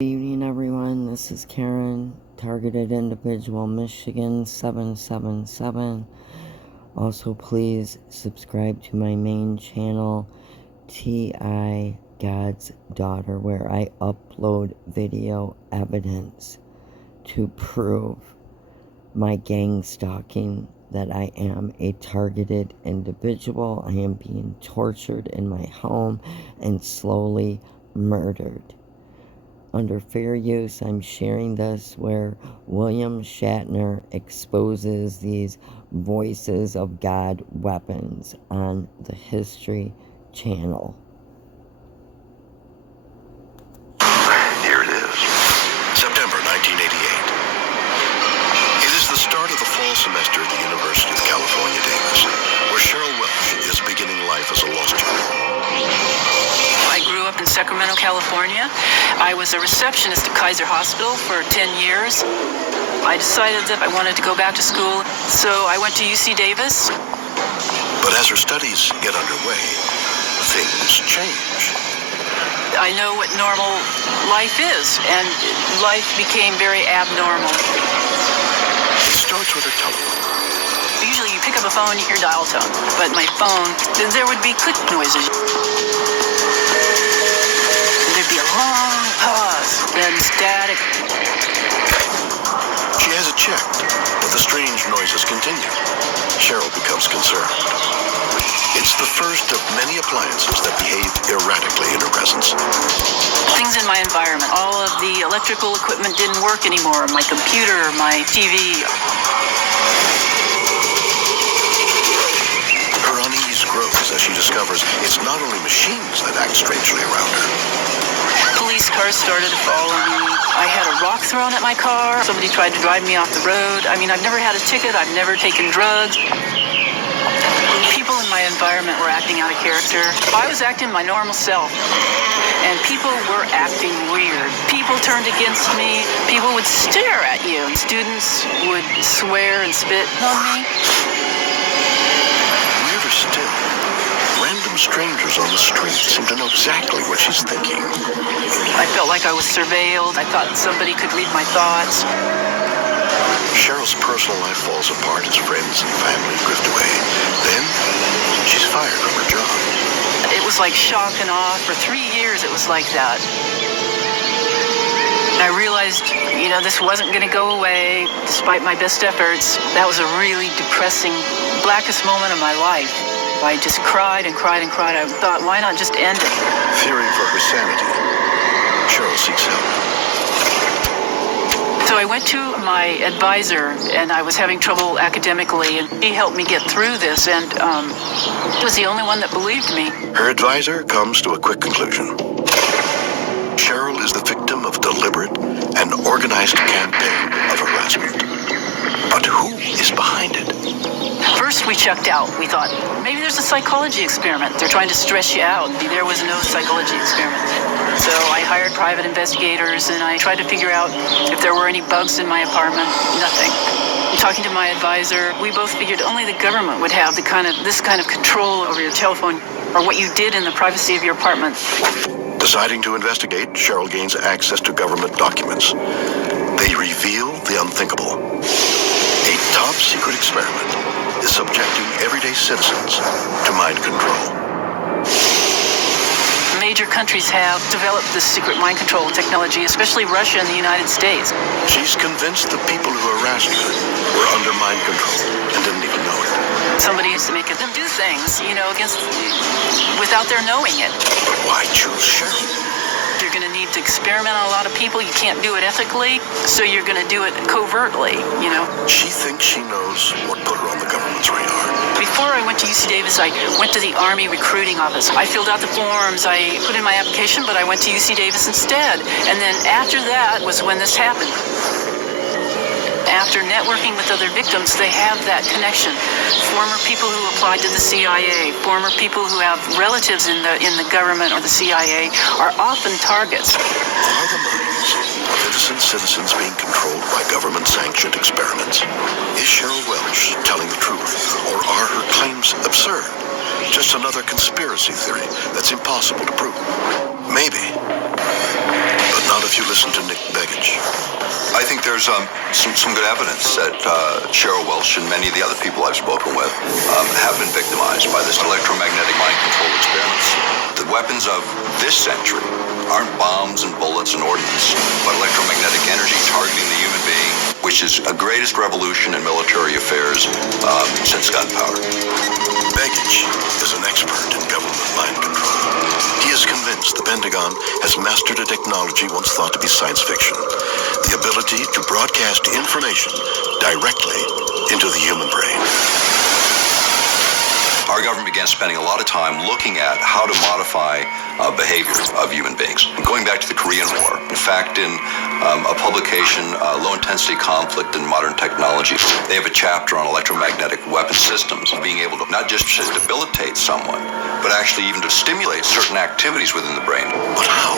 Good evening, everyone. This is Karen, Targeted Individual Michigan 777. Also, please subscribe to my main channel, T.I. God's Daughter, where I upload video evidence to prove my gang stalking, that I am a targeted individual. I am being tortured in my home and slowly murdered. Under fair use, I'm sharing this where William Shatner exposes these Voices of God weapons on the History Channel. Here it is, September 1988. It is the start of the fall semester at the University of California, Davis, where Cheryl Welch is beginning life as a law student. I grew up in Sacramento, California. I was a receptionist at Kaiser Hospital for 10 years. I decided that I wanted to go back to school, so I went to UC Davis. But as her studies get underway, things change. I know what normal life is, and life became very abnormal. It starts with her telephone. Usually you pick up a phone, you hear dial tone, but my phone, there would be click noises. There'd be a long pause, then static. She has it checked, but the strange noises continue. Cheryl becomes concerned. It's the first of many appliances that behave erratically in her presence. Things in my environment, all of the electrical equipment didn't work anymore. My computer, my TV. Her unease grows as she discovers it's not only machines that act strangely around her. Police cars started to follow me. I had a rock thrown at my car. Somebody tried to drive me off the road. I mean, I've never had a ticket. I've never taken drugs. People in my environment were acting out of character. I was acting my normal self, and people were acting weird. People turned against me. People would stare at you. Students would swear and spit on me. Weirder still, random strangers on the street seem to know exactly what she's thinking. I felt like I was surveilled. I thought somebody could read my thoughts. Cheryl's personal life falls apart as friends and family drift away. Then, she's fired from her job. It was like shock and awe. For 3 years, it was like that. I realized, this wasn't going to go away, despite my best efforts. That was a really depressing, blackest moment of my life. I just cried and cried and cried. I thought, why not just end it? Fearing for her sanity, Cheryl seeks help. So I went to my advisor, and I was having trouble academically, and he helped me get through this, and he was the only one that believed me. Her advisor comes to a quick conclusion. Cheryl is the victim of a deliberate and organized campaign of harassment. But who is behind it? First, we checked out. We thought, maybe there's a psychology experiment. They're trying to stress you out. There was no psychology experiment. So I hired private investigators, and I tried to figure out if there were any bugs in my apartment. Nothing. Talking to my advisor, we both figured only the government would have this kind of control over your telephone or what you did in the privacy of your apartment. Deciding to investigate, Cheryl gains access to government documents. They reveal the unthinkable. A top-secret experiment is subjecting everyday citizens to mind control. Major countries have developed this secret mind control technology, especially Russia and the United States. She's convinced the people who harassed her were under mind control and didn't even know it. Somebody used to make them do things, without their knowing it. But why choose Cheryl? You're going to need to experiment on a lot of people. You can't do it ethically, so you're going to do it covertly, She thinks she knows what put her on the government's radar. Before I went to UC Davis, I went to the Army recruiting office. I filled out the forms, I put in my application, but I went to UC Davis instead. And then after that was when this happened. After networking with other victims, they have that connection. Former people who applied to the CIA, former people who have relatives in the government or the CIA are often targets. Are the minds of innocent citizens being controlled by government-sanctioned experiments? Is Cheryl Welch telling the truth, or are her claims absurd? Just another conspiracy theory that's impossible to prove? Maybe, but not if you you listen to Nick Begich. I think there's some good evidence that Cheryl Welch and many of the other people I've spoken with have been victimized by this electromagnetic mind control experiments. The weapons of this century aren't bombs and bullets and ordnance, but electromagnetic energy targeting the human being, which is the greatest revolution in military affairs since gunpowder. Begich is an expert in government mind control. He is convinced the Pentagon has mastered a technology once thought to be science fiction, the ability to broadcast information directly into the human brain. Our government began spending a lot of time looking at how to modify behavior of human beings. Going back to the Korean War, in fact, in a publication, Low-Intensity Conflict in Modern Technology, they have a chapter on electromagnetic weapon systems, being able to not just debilitate someone, but actually even to stimulate certain activities within the brain. But how?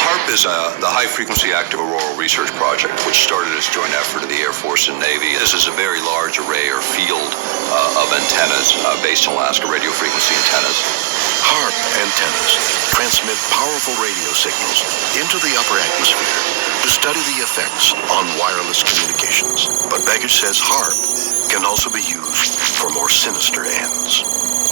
HARP is the High Frequency Active Auroral Research Project, which started as a joint effort of the Air Force and Navy. This is a very large array or field of antennas based in Alaska, radio frequency antennas. HARP antennas transmit powerful radio signals into the upper atmosphere to study the effects on wireless communications. But Begich says HARP can also be used for more sinister ends.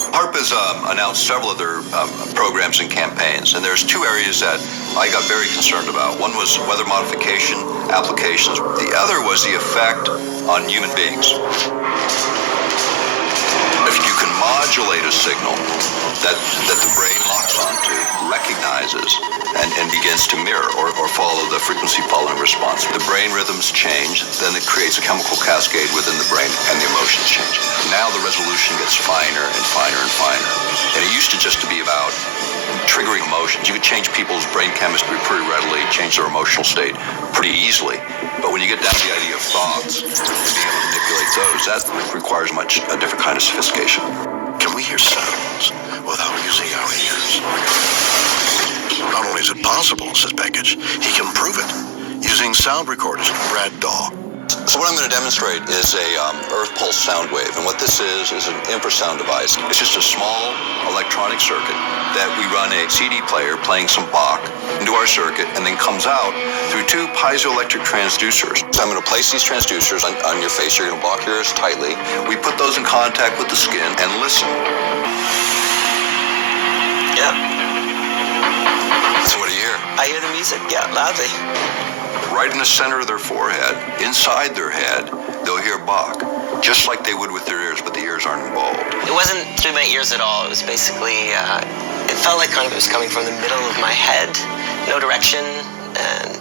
HARP has announced several other programs and campaigns, and there's two areas that I got very concerned about. One was weather modification applications. The other was the effect on human beings. If you can modulate a signal that the brain locks onto, recognizes, and begins to mirror or follow the frequency following response, the brain rhythms change, then it creates a chemical cascade within the brain, and the emotions change. Now the resolution gets finer and finer and finer. And it used to just to be about triggering emotions. You could change people's brain chemistry pretty readily, change their emotional state pretty easily. But when you get down to the idea of thoughts, being able to manipulate those, that requires a different kind of sophistication. Can we hear sounds without using our ears? Not only is it possible, says Begich, he can prove it using sound recorders like Brad Daw. So what I'm going to demonstrate is a earth pulse sound wave, and what this is an infrasound device. It's just a small electronic circuit that we run a CD player playing some Bach into our circuit, and then comes out through two piezoelectric transducers. So I'm going to place these transducers on your face. You're going to block your ears tightly. We put those in contact with the skin and listen. Yeah. So what do you hear? I hear the music, yeah, loudly. Right in the center of their forehead, inside their head, they'll hear Bach, just like they would with their ears, but the ears aren't involved. It wasn't through my ears at all. It was basically, it felt like kind of it was coming from the middle of my head, no direction, and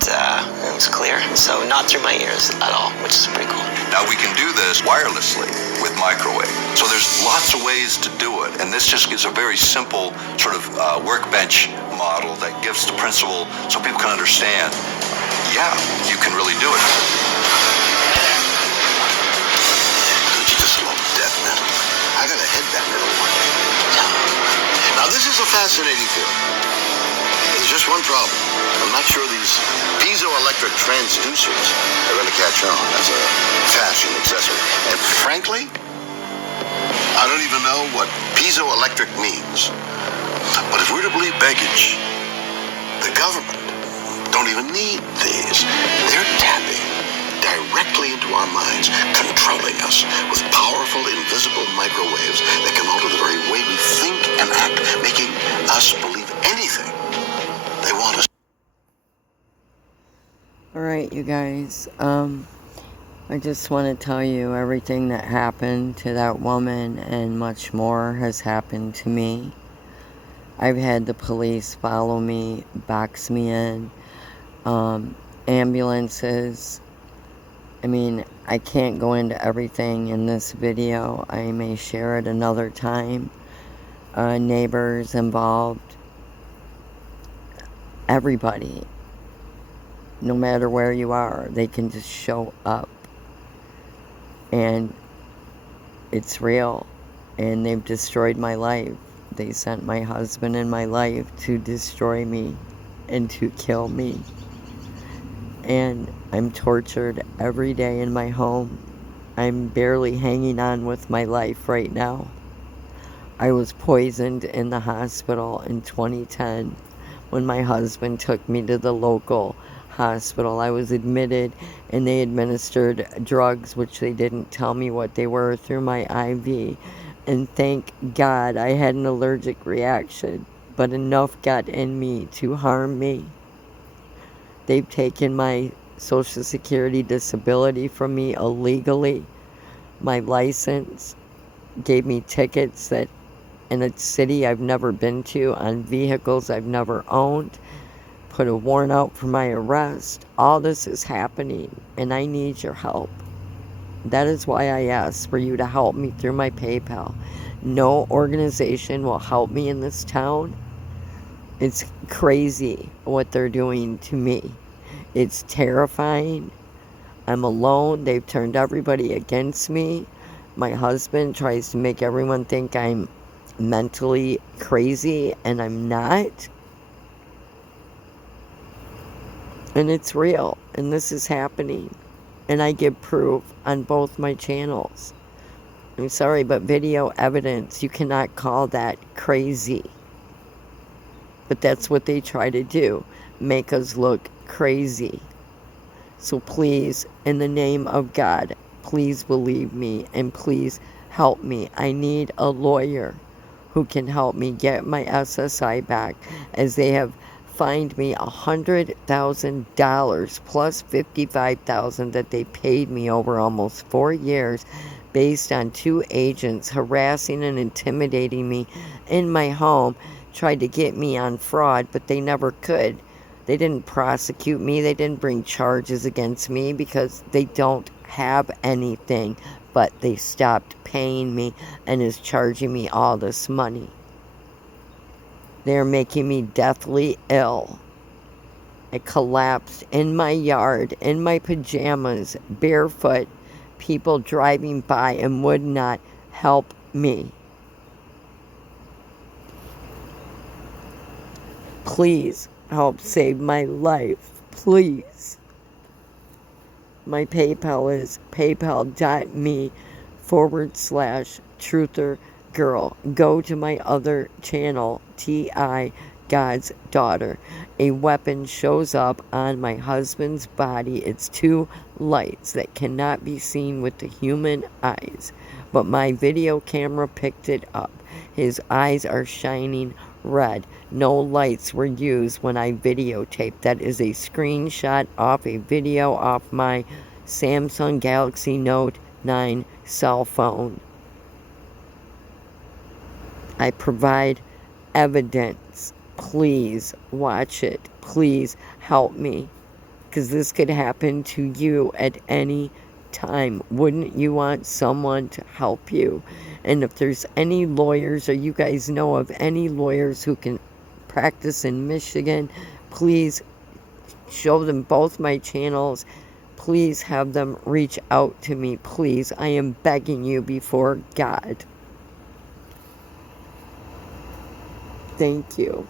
it was clear. So not through my ears at all, which is pretty cool. Now we can do this wirelessly with microwave. So there's lots of ways to do it, and this just gives a very simple sort of workbench model that gives the principle so people can understand, yeah, you can really do it. Don't you just love death metal? I gotta head that metal one day. Now this is a fascinating field. There's just one problem. I'm not sure these piezoelectric transducers are gonna catch on as a fashion accessory. And frankly, I don't even know what piezoelectric means. But if we're to believe Begich, the government don't even need these. They're tapping directly into our minds, controlling us with powerful invisible microwaves that can alter the very way we think and act, making us believe anything they want us. Alright, you guys, I just want to tell you everything that happened to that woman and much more has happened to me. I've had the police follow me, box me in, ambulances. I mean, I can't go into everything in this video. I may share it another time. Neighbors involved. Everybody. No matter where you are, they can just show up. And it's real. And they've destroyed my life. They sent my husband in my life to destroy me and to kill me. And I'm tortured every day in my home. I'm barely hanging on with my life right now. I was poisoned in the hospital in 2010 when my husband took me to the local hospital. I was admitted, and they administered drugs, which they didn't tell me what they were, through my IV. And thank God I had an allergic reaction, but enough got in me to harm me. They've taken my Social Security disability from me illegally. My license, gave me tickets that in a city I've never been to, on vehicles I've never owned, put a warrant out for my arrest. All this is happening, and I need your help. That is why I asked for you to help me through my PayPal. No organization will help me in this town. It's crazy what they're doing to me. It's terrifying. I'm alone. They've turned everybody against me. My husband tries to make everyone think I'm mentally crazy, and I'm not. And it's real, and this is happening. And I give proof on both my channels. I'm sorry, but video evidence, you cannot call that crazy. But that's what they try to do, make us look crazy. So please, in the name of God, please believe me, and please help me. I need a lawyer who can help me get my SSI back, as they have fined me $100,000 plus $55,000 that they paid me over almost 4 years, based on 2 agents harassing and intimidating me in my home. Tried to get me on fraud, but they never could. They didn't prosecute me. They didn't bring charges against me because they don't have anything. But they stopped paying me and is charging me all this money. They're making me deathly ill. I collapsed in my yard, in my pajamas, barefoot. People driving by and would not help me. Please help save my life. Please. My PayPal is paypal.me/truthergirl. Go to my other channel, T.I. God's Daughter. A weapon shows up on my husband's body. It's 2 lights that cannot be seen with the human eyes, but my video camera picked it up. His eyes are shining red. No lights were used when I videotaped. That is a screenshot off a video off my Samsung Galaxy Note 9 cell phone. I provide evidence. Please watch it. Please help me, because this could happen to you at any time. Wouldn't you want someone to help you? And if there's any lawyers, or you guys know of any lawyers who can practice in Michigan, please show them both my channels. Please have them reach out to me. Please, I am begging you before God. Thank you.